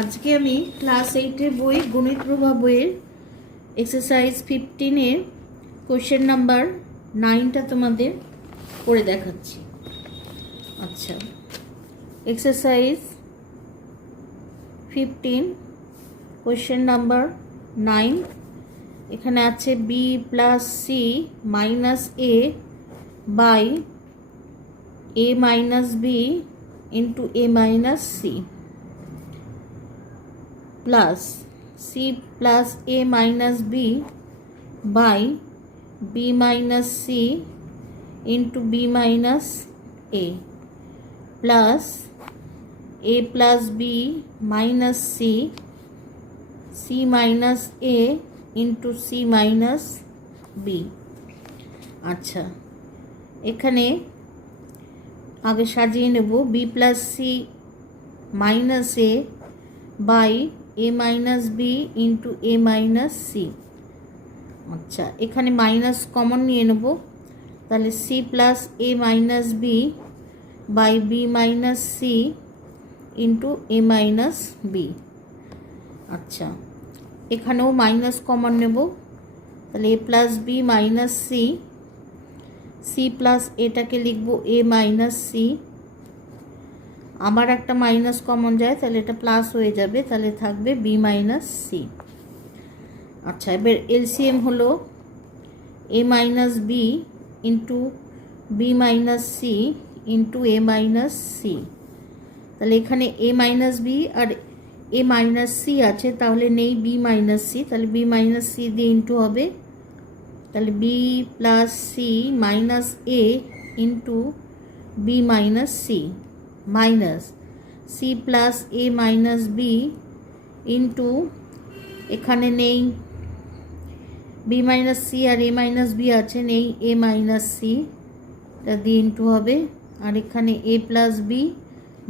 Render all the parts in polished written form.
আজকে আমি ক্লাস 8-এর বই গণিত প্রভা বইয়ের এক্সারসাইজ 15-এর কোশ্চেন নাম্বার 9টা তোমাদের করে দেখাচ্ছি। আচ্ছা, এক্সারসাইজ 15 কোশ্চেন নাম্বার 9। এখানে আছে B plus C minus A by A minus B into A minus C plus c plus a minus b by b minus c into b minus a plus a plus b minus c minus a into c minus b। আচ্ছা, এখানে আগে সাজিয়ে নেব b plus c minus a by a minus b into a minus c। আচ্ছা, এখানে minus common নিয়ে নেব, তাহলে c plus a minus b by b minus c into a minus b। আচ্ছা, এখানেও মাইনাস কমন নেব, তাহলে a plus b minus c plus এটাকে লিখব a মাইনাস c, আবার একটা মাইনাস কমন যায় তাহলে এটা প্লাস হয়ে যাবে, তাহলে থাকবে বি মাইনাস সি। আচ্ছা, এবার এলসিএম হলো A minus B into B minus C into A minus C. তাহলে এখানে এ মাইনাস বি আর এ মাইনাস সি আছে, তাহলে নেই বি মাইনাস সি, তাহলে বি মাইনাস সি দিয়ে ইন্টু হবে, তাহলে B plus C minus A into B minus C minus C plus A minus B into এখানে নেই বি মাইনাস সি আর এ মাইনাস বি আছে, নেই এ মাইনাস সি, এটা দিয়ে ইন্টু হবে, আর এখানে A plus B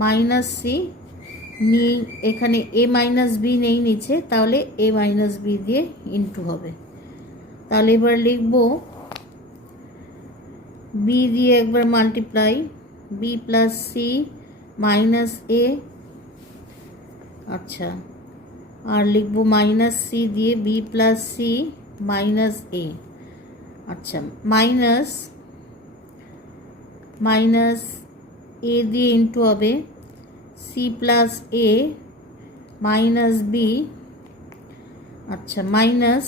minus C নেই, এখানে এ মাইনাস বি নেই নিচে, তাহলে এ মাইনাস বি দিয়ে ইন্টু হবে। তাহলে এবার লিখব বি দিয়ে একবার multiply B plus C minus A. আচ্ছা, আর লিখব মাইনাস সি দিয়ে B plus C minus A. আচ্ছা, মাইনাস মাইনাস এ দিয়ে ইন্টু হবে C plus A minus B. আচ্ছা, মাইনাস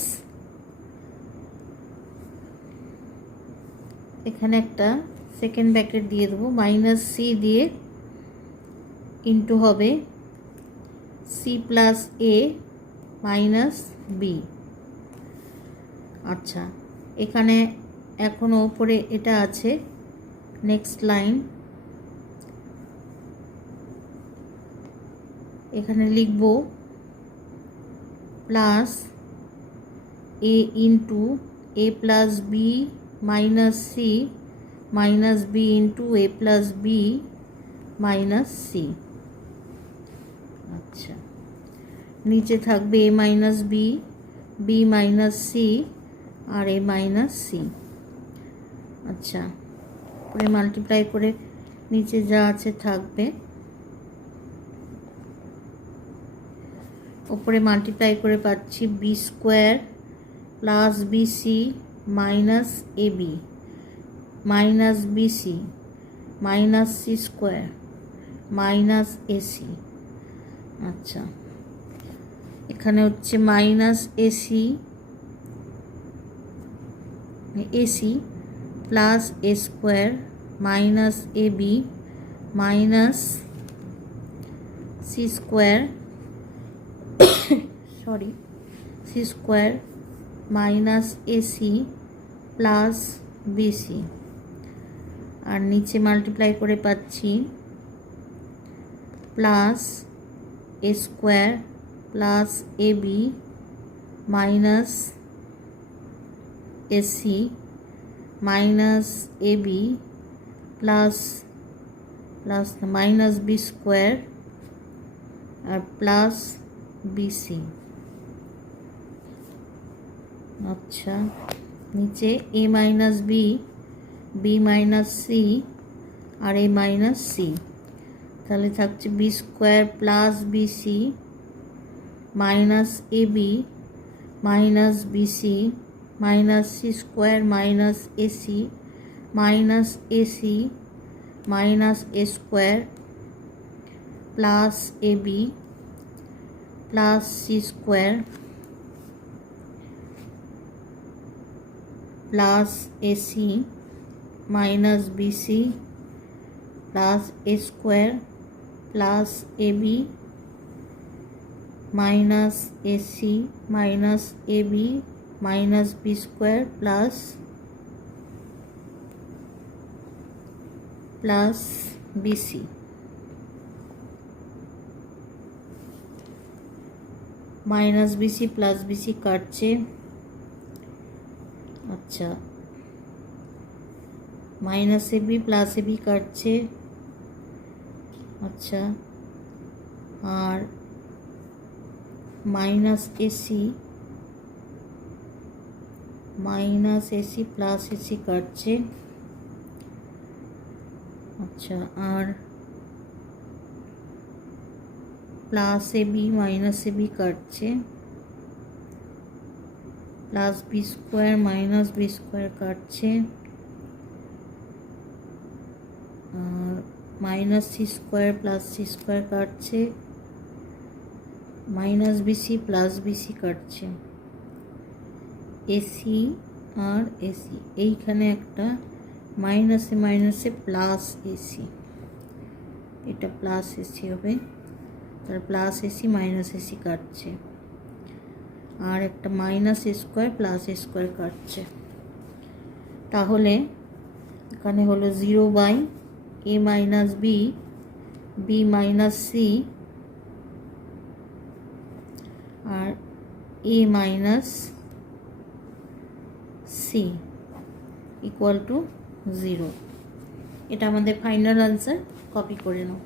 এখানে একটা সেকেন্ড ব্র্যাকেট দিয়ে দেবো, মাইনাস সি দিয়ে ইন্টু হবে C plus A minus B. আচ্ছা, এখানে এখনও উপরে এটা আছে, নেক্সট লাইন এখানে লিখব plus A into A plus B minus C minus B into A plus B minus C. আচ্ছা, নিচে থাকবে A minus B, B minus C আর এ মাইনাস সি। আচ্ছা, করে মাল্টিপ্লাই করে নিচে যা আছে থাকবে, ওপরে মাল্টিপ্লাই করে পাচ্ছি B square plus BC minus A B minus BC minus C square minus AC. আচ্ছা, এখানে হচ্ছে minus AC plus A square minus A B minus C square C square minus AC plus BC, আর নিচে multiply করে পাচ্ছি plus A square plus A B minus AC minus A B plus minus B square আর plus BC. আচ্ছা, নিচে A minus B minus C আর A minus C, তাহলে থাকছে B square plus BC minus AB minus BC minus C square minus AC minus AC minus A square plus AB plus C square plus AC minus BC plus A square plus AB minus AC minus AB minus B square plus BC. Minus BC plus BC কাটছে। আচ্ছা, minus AB plus AB কাটছে। আচ্ছা, আর minus AC plus AC কাটছে। আচ্ছা, আর plus AB minus AB কাটছে। Plus B square minus B square কাটছে। আর minus C square plus C square কাটছে। মাইনাস বিসি প্লাস বিসি কাটছে। এসি আর এসি, এইখানে একটা মাইনাসে মাইনাসে প্লাস এসি, এটা প্লাস এসি হবে, তার প্লাস এসি মাইনাস এসি কাটছে। আর একটা minus A square plus A square কাটছে। তাহলে এখানে হলো 0 / a minus B, B minus C আর a মাইনাস সি ইকুয়াল টু 0। এটা আমাদের ফাইনাল আনসার। কপি করে নাও।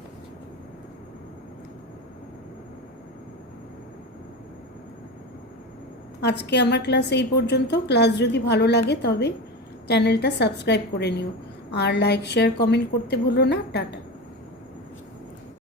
আজকে আমার ক্লাস এই পর্যন্ত। ক্লাস যদি ভালো লাগে তবে চ্যানেলটা সাবস্ক্রাইব করে নিও, আর লাইক শেয়ার কমেন্ট করতে ভুলো না। টাটা।